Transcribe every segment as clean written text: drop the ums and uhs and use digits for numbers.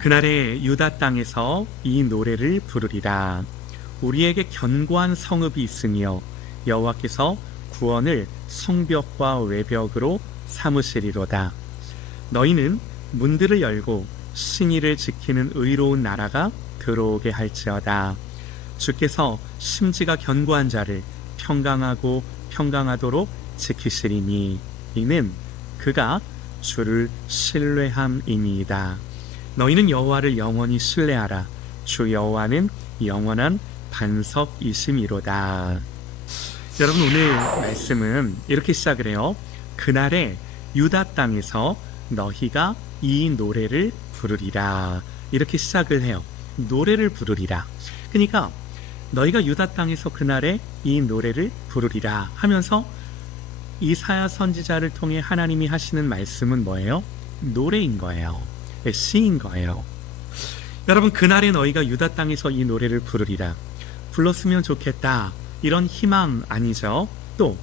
그날에 유다 땅에서 이 노래를 부르리라. 우리에게 견고한 성읍이 있으며 여호와께서 구원을 성벽과 외벽으로 삼으시리로다. 너희는 문들을 열고 신의를 지키는 의로운 나라가 들어오게 할지어다. 주께서 심지가 견고한 자를 평강하고 평강하도록 지키시리니 이는 그가 주를 신뢰함이니이다. 너희는 여호와를 영원히 신뢰하라. 주 여호와는 영원한 반석이심이로다. 여러분, 오늘 말씀은 이렇게 시작을 해요. 그날에 유다 땅에서 너희가 이 노래를 부르리라. 이렇게 시작을 해요. 노래를 부르리라. 그러니까 너희가 유다 땅에서 그날에 이 노래를 부르리라 하면서 이사야 선지자를 통해 하나님이 하시는 말씀은 뭐예요? 노래인 거예요. 시인 거예요. 여러분, 그날에 너희가 유다 땅에서 이 노래를 부르리라. 불렀으면 좋겠다, 이런 희망 아니죠? 또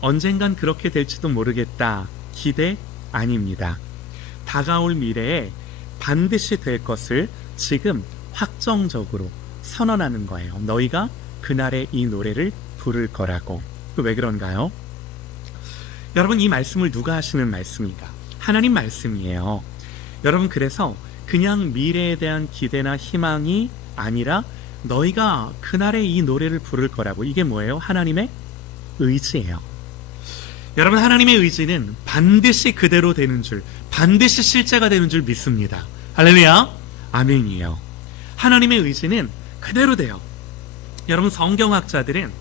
언젠간 그렇게 될지도 모르겠다, 기대 아닙니다. 다가올 미래에 반드시 될 것을 지금 확정적으로 선언하는 거예요. 너희가 그날에 이 노래를 부를 거라고. 왜 그런가요? 여러분, 이 말씀을 누가 하시는 말씀입니까? 하나님 말씀이에요. 여러분, 그래서 그냥 미래에 대한 기대나 희망이 아니라 너희가 그날에 이 노래를 부를 거라고. 이게 뭐예요? 하나님의 의지예요. 여러분, 하나님의 의지는 반드시 그대로 되는 줄, 반드시 실제가 되는 줄 믿습니다. 할렐루야, 아멘이에요. 하나님의 의지는 그대로 돼요. 여러분, 성경학자들은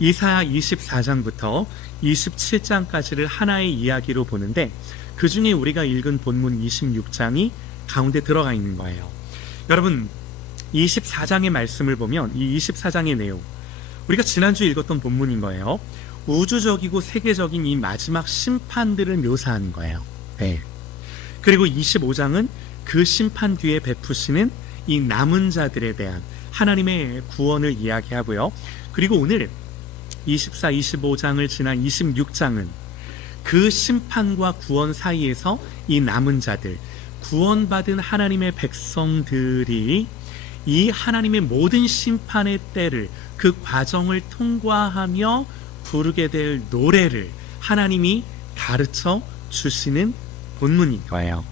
이사야 24장부터 27장까지를 하나의 이야기로 보는데 그 중에 우리가 읽은 본문 26장이 가운데 들어가 있는 거예요. 여러분, 24장의 말씀을 보면 이 24장의 내용, 우리가 지난주 읽었던 본문인 거예요. 우주적이고 세계적인 이 마지막 심판들을 묘사하는 거예요. 네. 그리고 25장은 그 심판 뒤에 베푸시는 이 남은 자들에 대한 하나님의 구원을 이야기하고요. 그리고 오늘 24, 25장을 지난 26장은 그 심판과 구원 사이에서 이 남은 자들, 구원받은 하나님의 백성들이 이 하나님의 모든 심판의 때를, 그 과정을 통과하며 부르게 될 노래를 하나님이 가르쳐 주시는 본문인 거예요.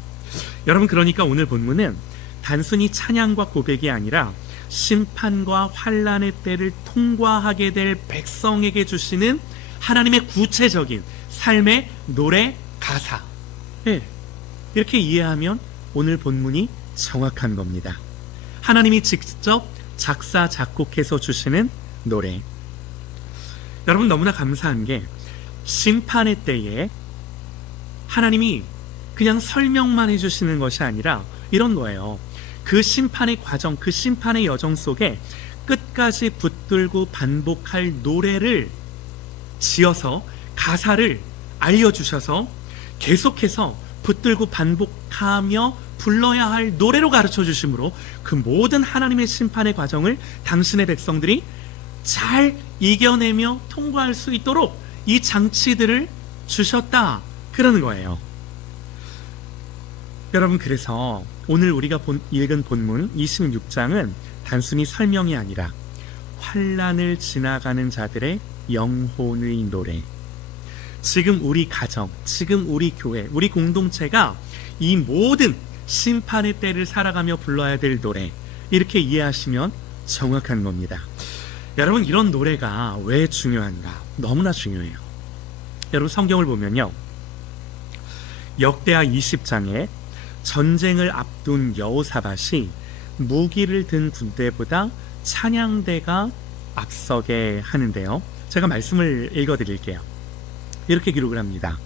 여러분, 그러니까 오늘 본문은 단순히 찬양과 고백이 아니라 심판과 환난의 때를 통과하게 될 백성에게 주시는 하나님의 구체적인 삶의 노래 가사, 네, 이렇게 이해하면 오늘 본문이 정확한 겁니다. 하나님이 직접 작사 작곡해서 주시는 노래. 여러분, 너무나 감사한 게 심판의 때에 하나님이 그냥 설명만 해주시는 것이 아니라 이런 거예요. 그 심판의 과정, 그 심판의 여정 속에 끝까지 붙들고 반복할 노래를 지어서 가사를 알려주셔서 계속해서 붙들고 반복하며 불러야 할 노래로 가르쳐 주심으로 그 모든 하나님의 심판의 과정을 당신의 백성들이 잘 이겨내며 통과할 수 있도록 이 장치들을 주셨다, 그러는 거예요. 여러분, 그래서 오늘 우리가 읽은 본문 26장은 단순히 설명이 아니라 환난을 지나가는 자들의 영혼의 노래, 지금 우리 가정, 지금 우리 교회, 우리 공동체가 이 모든 심판의 때를 살아가며 불러야 될 노래, 이렇게 이해하시면 정확한 겁니다. 여러분, 이런 노래가 왜 중요한가? 너무나 중요해요. 여러분, 성경을 보면요, 역대하 20장에 전쟁을 앞둔 여호사밧이 무기를 든 군대보다 찬양대가 앞서게 하는데요, 제가 말씀을 읽어드릴게요. 이렇게 기록을 합니다.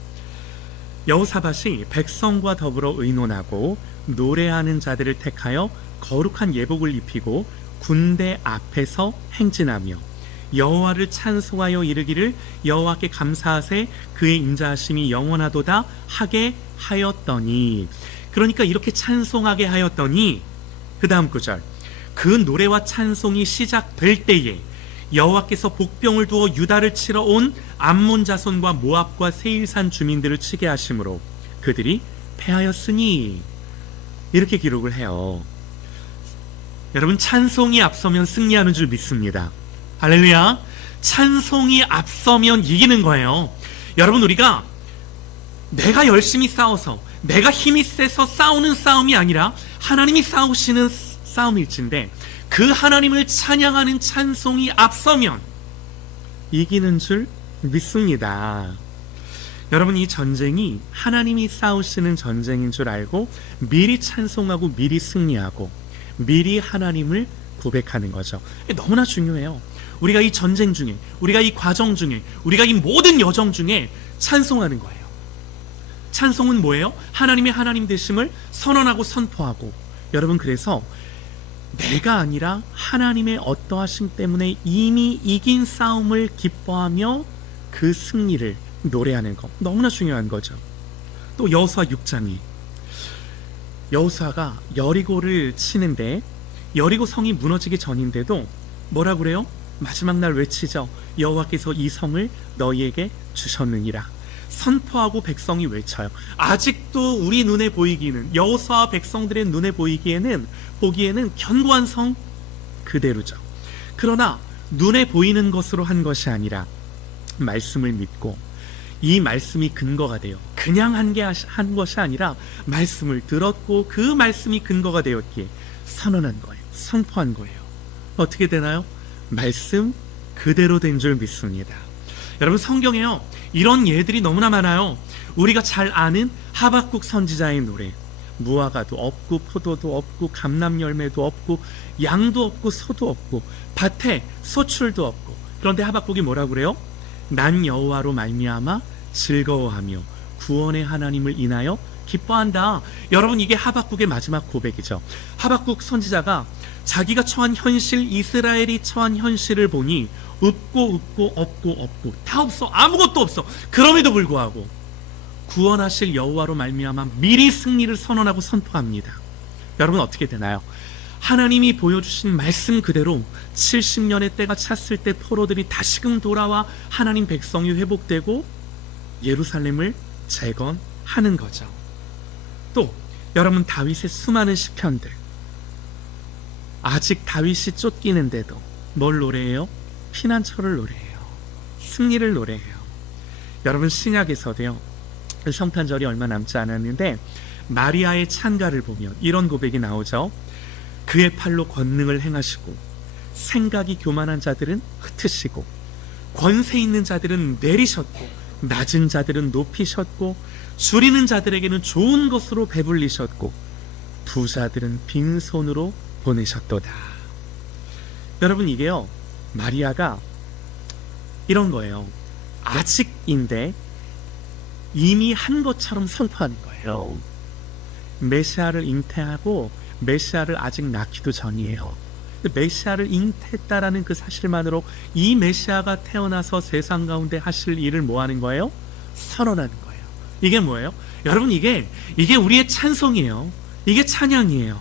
여호사밧이 백성과 더불어 의논하고 노래하는 자들을 택하여 거룩한 예복을 입히고 군대 앞에서 행진하며 여호와를 찬송하여 이르기를 여호와께 감사하세 그의 인자하심이 영원하도다 하게 하였더니. 그러니까 이렇게 찬송하게 하였더니 그 다음 구절, 그 노래와 찬송이 시작될 때에 여호와께서 복병을 두어 유다를 치러 온 암몬 자손과 모압과 세일산 주민들을 치게 하심으로 그들이 패하였으니. 이렇게 기록을 해요. 여러분, 찬송이 앞서면 승리하는 줄 믿습니다. 할렐루야. 찬송이 앞서면 이기는 거예요. 여러분, 우리가 내가 열심히 싸워서 내가 힘이 세서 싸우는 싸움이 아니라 하나님이 싸우시는 싸움일진데, 그 하나님을 찬양하는 찬송이 앞서면 이기는 줄 믿습니다. 여러분, 이 전쟁이 하나님이 싸우시는 전쟁인 줄 알고 미리 찬송하고 미리 승리하고 미리 하나님을 고백하는 거죠. 너무나 중요해요. 우리가 이 전쟁 중에, 우리가 이 과정 중에, 우리가 이 모든 여정 중에 찬송하는 거예요. 찬송은 뭐예요? 하나님의 하나님 되심을 선언하고 선포하고, 여러분, 그래서 내가 아니라 하나님의 어떠하심 때문에 이미 이긴 싸움을 기뻐하며 그 승리를 노래하는 것, 너무나 중요한 거죠. 또 여호수아 6장이, 여호수아가 여리고를 치는데 여리고 성이 무너지기 전인데도 뭐라 그래요? 마지막 날 외치죠. 여호와께서 이 성을 너희에게 주셨느니라. 선포하고 백성이 외쳐요. 아직도 우리 눈에 보이기는, 여호수아 백성들의 눈에 보기에는 견고한 성 그대로죠. 그러나 눈에 보이는 것으로 한 것이 아니라 말씀을 믿고, 이 말씀이 근거가 돼요. 그냥 한 것이 아니라 말씀을 들었고 그 말씀이 근거가 되었기에 선언한 거예요. 선포한 거예요. 어떻게 되나요? 말씀 그대로 된 줄 믿습니다. 여러분, 성경에요, 이런 예들이 너무나 많아요. 우리가 잘 아는 하박국 선지자의 노래, 무화과도 없고 포도도 없고 감람 열매도 없고 양도 없고 소도 없고 밭에 소출도 없고, 그런데 하박국이 뭐라고 그래요? 난 여호와로 말미암아 즐거워하며 구원의 하나님을 인하여 기뻐한다. 여러분, 이게 하박국의 마지막 고백이죠. 하박국 선지자가 자기가 처한 현실, 이스라엘이 처한 현실을 보니 없고 없고 다 없어, 아무것도 없어. 그럼에도 불구하고 구원하실 여호와로 말미암아 미리 승리를 선언하고 선포합니다. 여러분, 어떻게 되나요? 하나님이 보여주신 말씀 그대로 70년의 때가 찼을 때 포로들이 다시금 돌아와 하나님 백성이 회복되고 예루살렘을 재건하는 거죠. 또 여러분, 다윗의 수많은 시편들, 아직 다윗이 쫓기는데도 뭘 노래해요? 피난처를 노래해요. 승리를 노래해요. 여러분, 신약에서도요, 성탄절이 얼마 남지 않았는데 마리아의 찬가를 보면 이런 고백이 나오죠. 그의 팔로 권능을 행하시고 생각이 교만한 자들은 흩으시고 권세 있는 자들은 내리셨고 낮은 자들은 높이셨고 줄이는 자들에게는 좋은 것으로 배불리셨고 부자들은 빈손으로 보내셨도다. 여러분, 이게요, 마리아가 이런 거예요. 아직인데 이미 한 것처럼 선포하는 거예요. 메시아를 잉태하고 메시아를 아직 낳기도 전이에요. 메시아를 잉태했다라는 그 사실만으로 이 메시아가 태어나서 세상 가운데 하실 일을 뭐 하는 거예요? 선언하는 거예요. 이게 뭐예요? 여러분, 이게 우리의 찬송이에요. 이게 찬양이에요.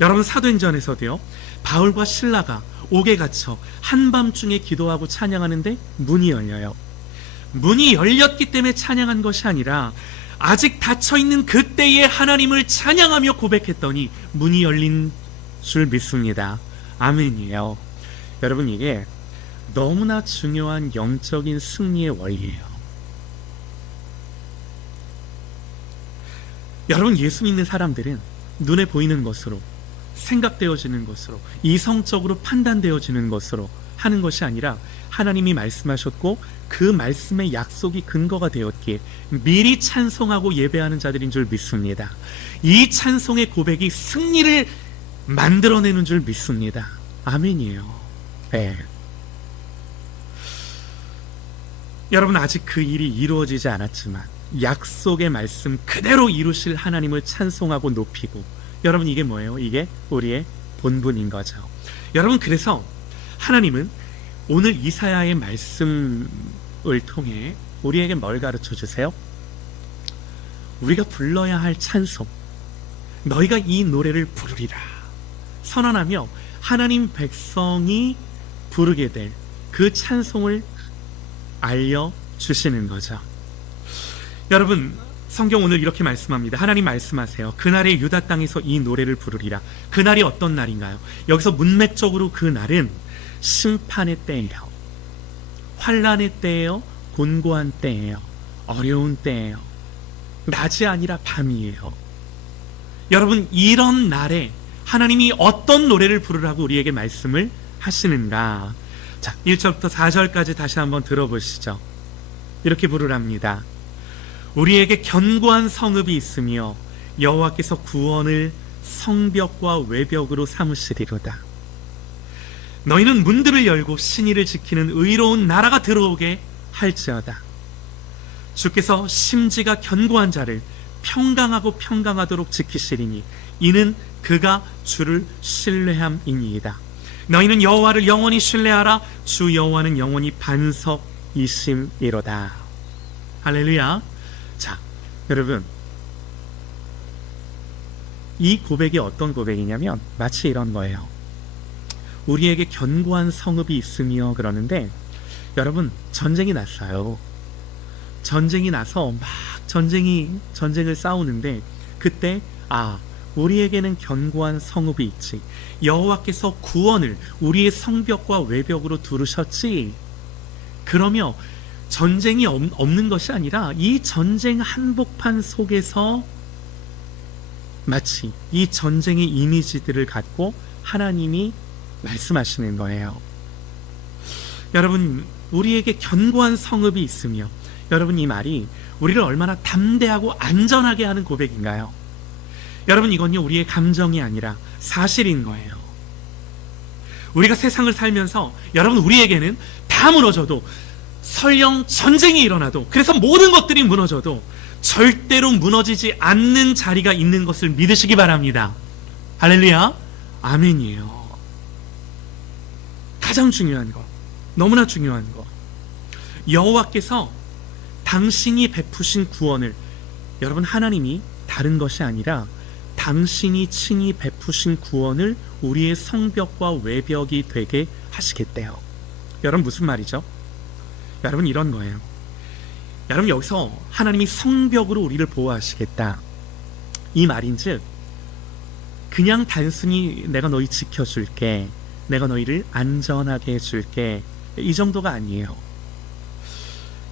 여러분, 사도행전에서도요, 바울과 실라가 옥에 갇혀 한밤중에 기도하고 찬양하는데 문이 열려요. 문이 열렸기 때문에 찬양한 것이 아니라 아직 닫혀있는 그때의 하나님을 찬양하며 고백했더니 문이 열린 줄 믿습니다. 아멘이에요. 여러분, 이게 너무나 중요한 영적인 승리의 원리예요. 여러분, 예수 믿는 사람들은 눈에 보이는 것으로, 생각되어지는 것으로, 이성적으로 판단되어지는 것으로 하는 것이 아니라 하나님이 말씀하셨고 그 말씀의 약속이 근거가 되었기에 미리 찬송하고 예배하는 자들인 줄 믿습니다. 이 찬송의 고백이 승리를 만들어내는 줄 믿습니다. 아멘이에요. 네. 여러분, 아직 그 일이 이루어지지 않았지만 약속의 말씀 그대로 이루실 하나님을 찬송하고 높이고, 여러분, 이게 뭐예요? 이게 우리의 본분인 거죠. 여러분, 그래서 하나님은 오늘 이사야의 말씀을 통해 우리에게 뭘 가르쳐 주세요? 우리가 불러야 할 찬송, 너희가 이 노래를 부르리라 선언하며 하나님 백성이 부르게 될 그 찬송을 알려주시는 거죠. 여러분, 성경 오늘 이렇게 말씀합니다. 하나님 말씀하세요. 그날에 유다 땅에서 이 노래를 부르리라. 그날이 어떤 날인가요? 여기서 문맥적으로 그 날은 심판의 때예요. 환난의 때예요. 곤고한 때예요. 어려운 때예요. 낮이 아니라 밤이에요. 여러분, 이런 날에 하나님이 어떤 노래를 부르라고 우리에게 말씀을 하시는가? 자, 1절부터 4절까지 다시 한번 들어보시죠. 이렇게 부르랍니다. 우리에게 견고한 성읍이 있으며 여호와께서 구원을 성벽과 외벽으로 삼으시리로다. 너희는 문들을 열고 신의를 지키는 의로운 나라가 들어오게 할지어다. 주께서 심지가 견고한 자를 평강하고 평강하도록 지키시리니 이는 그가 주를 신뢰함이니이다. 너희는 여호와를 영원히 신뢰하라. 주 여호와는 영원히 반석이심이로다. 할렐루야. 자, 여러분, 이 고백이 어떤 고백이냐면 마치 이런 거예요. 우리에게 견고한 성읍이 있으며 그러는데, 여러분, 전쟁이 났어요. 전쟁이 나서 막 전쟁을 싸우는데, 그때 우리에게는 견고한 성읍이 있지. 여호와께서 구원을 우리의 성벽과 외벽으로 두르셨지. 그러며 전쟁이 없는 것이 아니라 이 전쟁 한복판 속에서 마치 이 전쟁의 이미지들을 갖고 하나님이 말씀하시는 거예요. 여러분, 우리에게 견고한 성읍이 있으며, 여러분, 이 말이 우리를 얼마나 담대하고 안전하게 하는 고백인가요? 여러분, 이건요, 우리의 감정이 아니라 사실인 거예요. 우리가 세상을 살면서, 여러분, 우리에게는 다 무너져도, 설령 전쟁이 일어나도, 그래서 모든 것들이 무너져도 절대로 무너지지 않는 자리가 있는 것을 믿으시기 바랍니다. 할렐루야. 아멘이에요. 가장 중요한 거, 너무나 중요한 거, 여호와께서 당신이 베푸신 구원을, 여러분, 하나님이 다른 것이 아니라 당신이 친히 베푸신 구원을 우리의 성벽과 외벽이 되게 하시겠대요. 여러분, 무슨 말이죠? 여러분, 이런 거예요. 여러분, 여기서 하나님이 성벽으로 우리를 보호하시겠다, 이 말인즉 그냥 단순히 내가 너희 지켜줄게, 내가 너희를 안전하게 해줄게, 이 정도가 아니에요.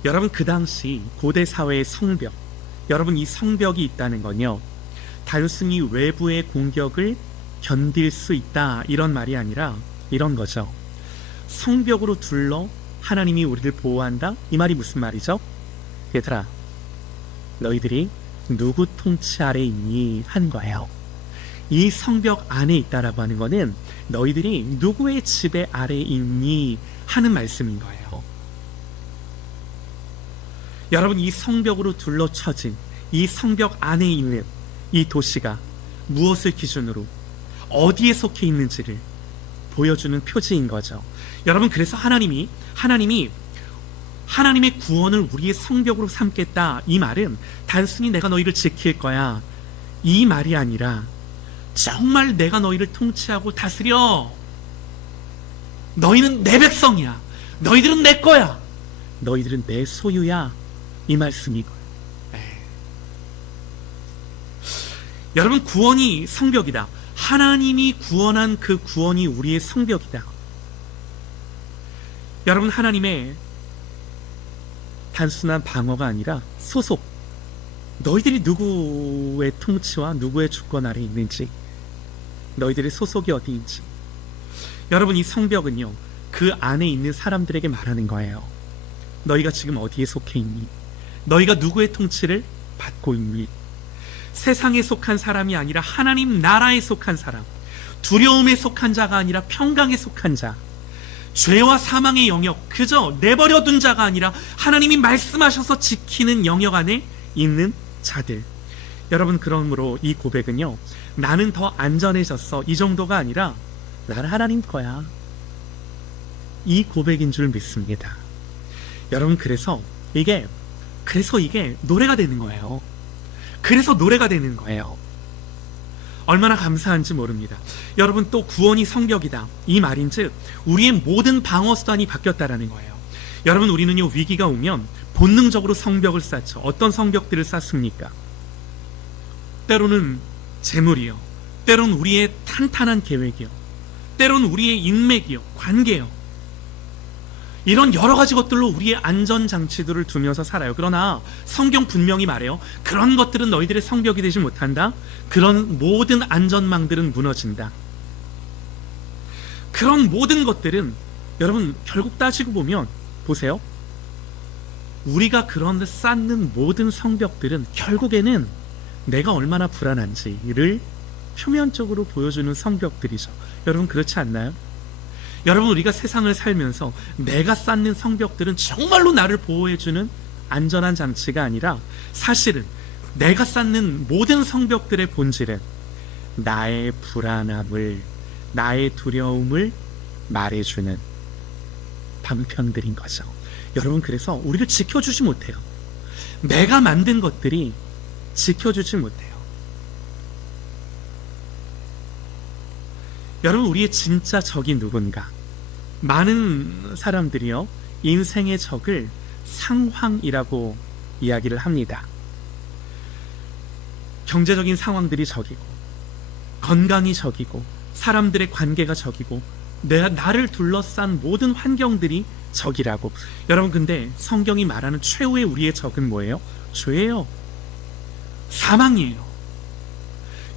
여러분, 그 당시 고대 사회의 성벽, 여러분, 이 성벽이 있다는 건요, 단순히 외부의 공격을 견딜 수 있다, 이런 말이 아니라 이런 거죠. 성벽으로 둘러 하나님이 우리를 보호한다, 이 말이 무슨 말이죠? 얘들아, 너희들이 누구 통치 아래 있니? 한 거예요. 이 성벽 안에 있다라고 하는 거는 너희들이 누구의 지배 아래 있니? 하는 말씀인 거예요. 여러분, 이 성벽으로 둘러쳐진 이 성벽 안에 있는 이 도시가 무엇을 기준으로 어디에 속해 있는지를 보여주는 표지인 거죠. 여러분, 그래서 하나님의 구원을 우리의 성벽으로 삼겠다, 이 말은 단순히 내가 너희를 지킬 거야, 이 말이 아니라 정말 내가 너희를 통치하고 다스려, 너희는 내 백성이야, 너희들은 내 거야, 너희들은 내 소유야, 이 말씀이고요. 여러분, 구원이 성벽이다. 하나님이 구원한 그 구원이 우리의 성벽이다. 여러분, 하나님의 단순한 방어가 아니라 소속, 너희들이 누구의 통치와 누구의 주권 아래 있는지, 너희들의 소속이 어디인지, 여러분, 이 성벽은요, 그 안에 있는 사람들에게 말하는 거예요. 너희가 지금 어디에 속해 있니? 너희가 누구의 통치를 받고 있니? 세상에 속한 사람이 아니라 하나님 나라에 속한 사람, 두려움에 속한 자가 아니라 평강에 속한 자, 죄와 사망의 영역 그저 내버려둔 자가 아니라 하나님이 말씀하셔서 지키는 영역 안에 있는 자들. 여러분, 그러므로 이 고백은요, 나는 더 안전해졌어, 이 정도가 아니라 나는 하나님 거야, 이 고백인 줄 믿습니다. 여러분, 그래서 이게 노래가 되는 거예요. 그래서 노래가 되는 거예요. 얼마나 감사한지 모릅니다. 여러분, 또 구원이 성벽이다, 이 말인즉 우리의 모든 방어 수단이 바뀌었다라는 거예요. 여러분, 우리는요, 위기가 오면 본능적으로 성벽을 쌓죠. 어떤 성벽들을 쌓습니까? 때로는 재물이요, 때로는 우리의 탄탄한 계획이요, 때로는 우리의 인맥이요, 관계요, 이런 여러 가지 것들로 우리의 안전장치들을 두면서 살아요. 그러나 성경 분명히 말해요. 그런 것들은 너희들의 성벽이 되지 못한다. 그런 모든 안전망들은 무너진다. 그런 모든 것들은 여러분 결국 따지고 보면 보세요. 우리가 그런 쌓는 모든 성벽들은 결국에는 내가 얼마나 불안한지를 표면적으로 보여주는 성벽들이죠. 여러분 그렇지 않나요? 여러분 우리가 세상을 살면서 내가 쌓는 성벽들은 정말로 나를 보호해주는 안전한 장치가 아니라 사실은 내가 쌓는 모든 성벽들의 본질은 나의 불안함을, 나의 두려움을 말해주는 방편들인 거죠. 여러분 그래서 우리를 지켜주지 못해요. 내가 만든 것들이 지켜주지 못해요. 여러분 우리의 진짜 적이 누군가? 많은 사람들이요 인생의 적을 상황이라고 이야기를 합니다. 경제적인 상황들이 적이고, 건강이 적이고, 사람들의 관계가 적이고, 나를 둘러싼 모든 환경들이 적이라고. 여러분 근데 성경이 말하는 최후의 우리의 적은 뭐예요? 죄예요. 사망이에요.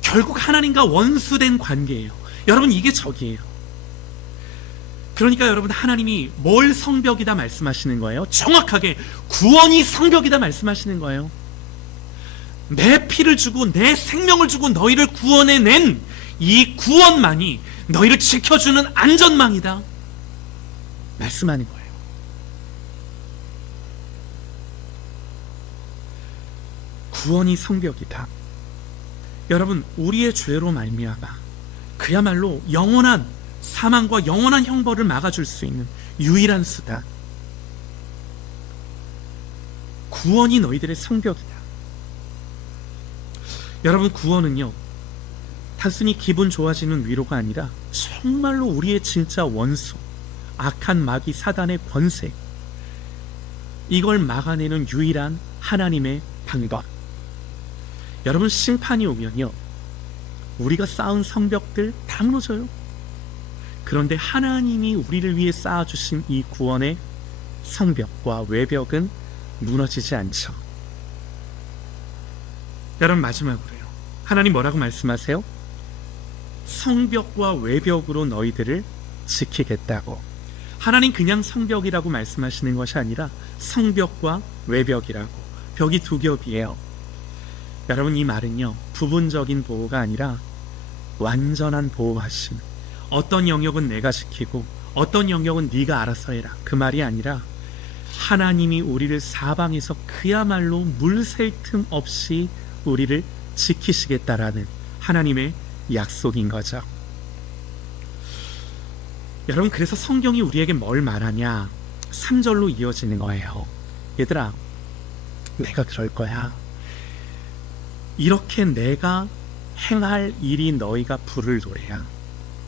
결국 하나님과 원수된 관계예요. 여러분 이게 적이에요. 그러니까 여러분 하나님이 뭘 성벽이다 말씀하시는 거예요? 정확하게 구원이 성벽이다 말씀하시는 거예요. 내 피를 주고 내 생명을 주고 너희를 구원해낸 이 구원만이 너희를 지켜주는 안전망이다 말씀하는 거예요. 구원이 성벽이다. 여러분 우리의 죄로 말미암아 그야말로 영원한 사망과 영원한 형벌을 막아줄 수 있는 유일한 수다. 구원이 너희들의 성벽이다. 여러분 구원은요 단순히 기분 좋아지는 위로가 아니라 정말로 우리의 진짜 원수, 악한 마귀 사단의 권세, 이걸 막아내는 유일한 하나님의 방법. 여러분 심판이 오면요 우리가 쌓은 성벽들 다 무너져요. 그런데 하나님이 우리를 위해 쌓아주신 이 구원의 성벽과 외벽은 무너지지 않죠. 여러분 마지막으로요 하나님 뭐라고 말씀하세요? 성벽과 외벽으로 너희들을 지키겠다고. 하나님 그냥 성벽이라고 말씀하시는 것이 아니라 성벽과 외벽이라고. 벽이 두 겹이에요. 여러분 이 말은요 부분적인 보호가 아니라 완전한 보호하심. 어떤 영역은 내가 지키고 어떤 영역은 네가 알아서 해라, 그 말이 아니라 하나님이 우리를 사방에서 그야말로 물샐 틈 없이 우리를 지키시겠다라는 하나님의 약속인 거죠. 여러분 그래서 성경이 우리에게 뭘 말하냐, 3절로 이어지는 거예요. 얘들아 내가 그럴 거야. 이렇게 내가 행할 일이 너희가 부를 노래야.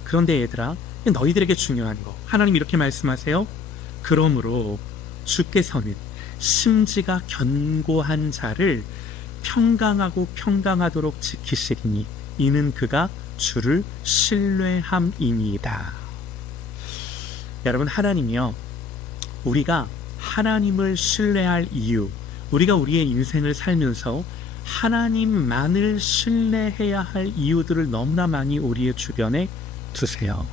그런데 얘들아 너희들에게 중요한 거 하나님 이렇게 말씀하세요. 그러므로 주께서는 심지가 견고한 자를 평강하고 평강하도록 지키시리니 이는 그가 주를 신뢰함이니이다. 여러분 하나님이요 우리가 하나님을 신뢰할 이유, 우리가 우리의 인생을 살면서 하나님만을 신뢰해야 할 이유들을 너무나 많이 우리의 주변에 두세요.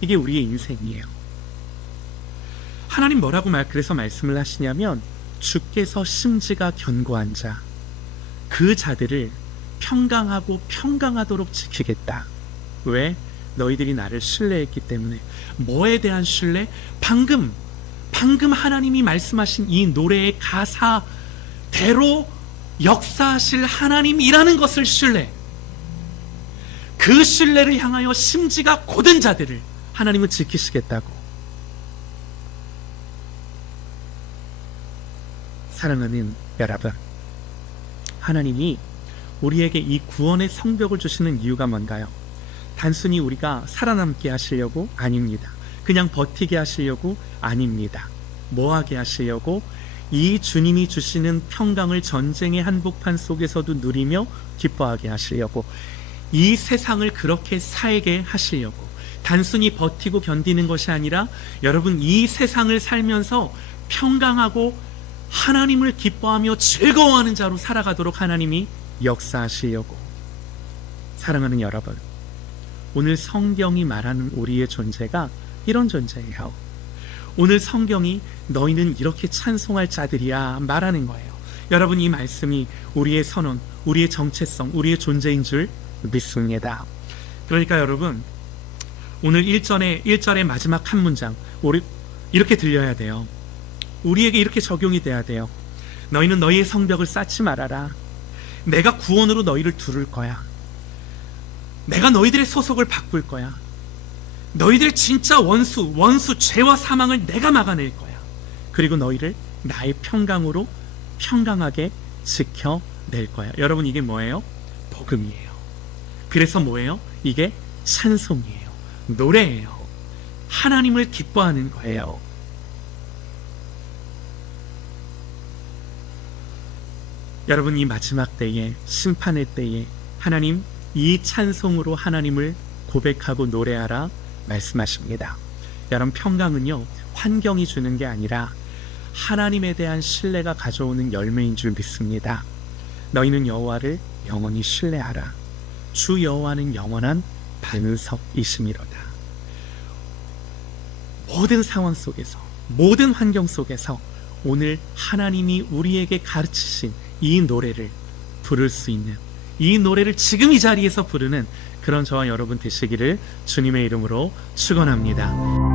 이게 우리의 인생이에요. 하나님 뭐라고 그래서 말씀을 하시냐면 주께서 심지가 견고한 자, 그 자들을 평강하고 평강하도록 지키겠다. 왜? 너희들이 나를 신뢰했기 때문에. 뭐에 대한 신뢰? 방금 하나님이 말씀하신 이 노래의 가사대로 역사하실 하나님이라는 것을 신뢰. 그 신뢰를 향하여 심지가 곧은 자들을 하나님은 지키시겠다고. 사랑하는 여러분, 하나님이 우리에게 이 구원의 성벽을 주시는 이유가 뭔가요? 단순히 우리가 살아남게 하시려고? 아닙니다. 그냥 버티게 하시려고? 아닙니다. 뭐하게 하시려고? 이 주님이 주시는 평강을 전쟁의 한복판 속에서도 누리며 기뻐하게 하시려고, 이 세상을 그렇게 살게 하시려고, 단순히 버티고 견디는 것이 아니라 여러분 이 세상을 살면서 평강하고 하나님을 기뻐하며 즐거워하는 자로 살아가도록 하나님이 역사하시려고. 사랑하는 여러분, 오늘 성경이 말하는 우리의 존재가 이런 존재예요. 오늘 성경이 너희는 이렇게 찬송할 자들이야 말하는 거예요. 여러분, 이 말씀이 우리의 선언, 우리의 정체성, 우리의 존재인 줄 믿습니다. 그러니까 여러분, 오늘 1절의 마지막 한 문장 우리 이렇게 들려야 돼요. 우리에게 이렇게 적용이 돼야 돼요. 너희는 너희의 성벽을 쌓지 말아라. 내가 구원으로 너희를 두를 거야. 내가 너희들의 소속을 바꿀 거야. 너희들의 진짜 원수, 죄와 사망을 내가 막아낼 거야. 그리고 너희를 나의 평강으로 평강하게 지켜낼 거야. 여러분, 이게 뭐예요? 복음이에요. 그래서 뭐예요? 이게 찬송이에요. 노래예요. 하나님을 기뻐하는 거예요. 여러분, 이 마지막 때에, 심판의 때에 하나님, 이 찬송으로 하나님을 고백하고 노래하라 말씀하십니다. 여러분, 평강은요, 환경이 주는 게 아니라 하나님에 대한 신뢰가 가져오는 열매인 줄 믿습니다. 너희는 여호와를 영원히 신뢰하라. 주 여호와는 영원한 반석이심이로다. 모든 상황 속에서, 모든 환경 속에서 오늘 하나님이 우리에게 가르치신 이 노래를 부를 수 있는, 이 노래를 지금 이 자리에서 부르는 그런 저와 여러분 되시기를 주님의 이름으로 축원합니다.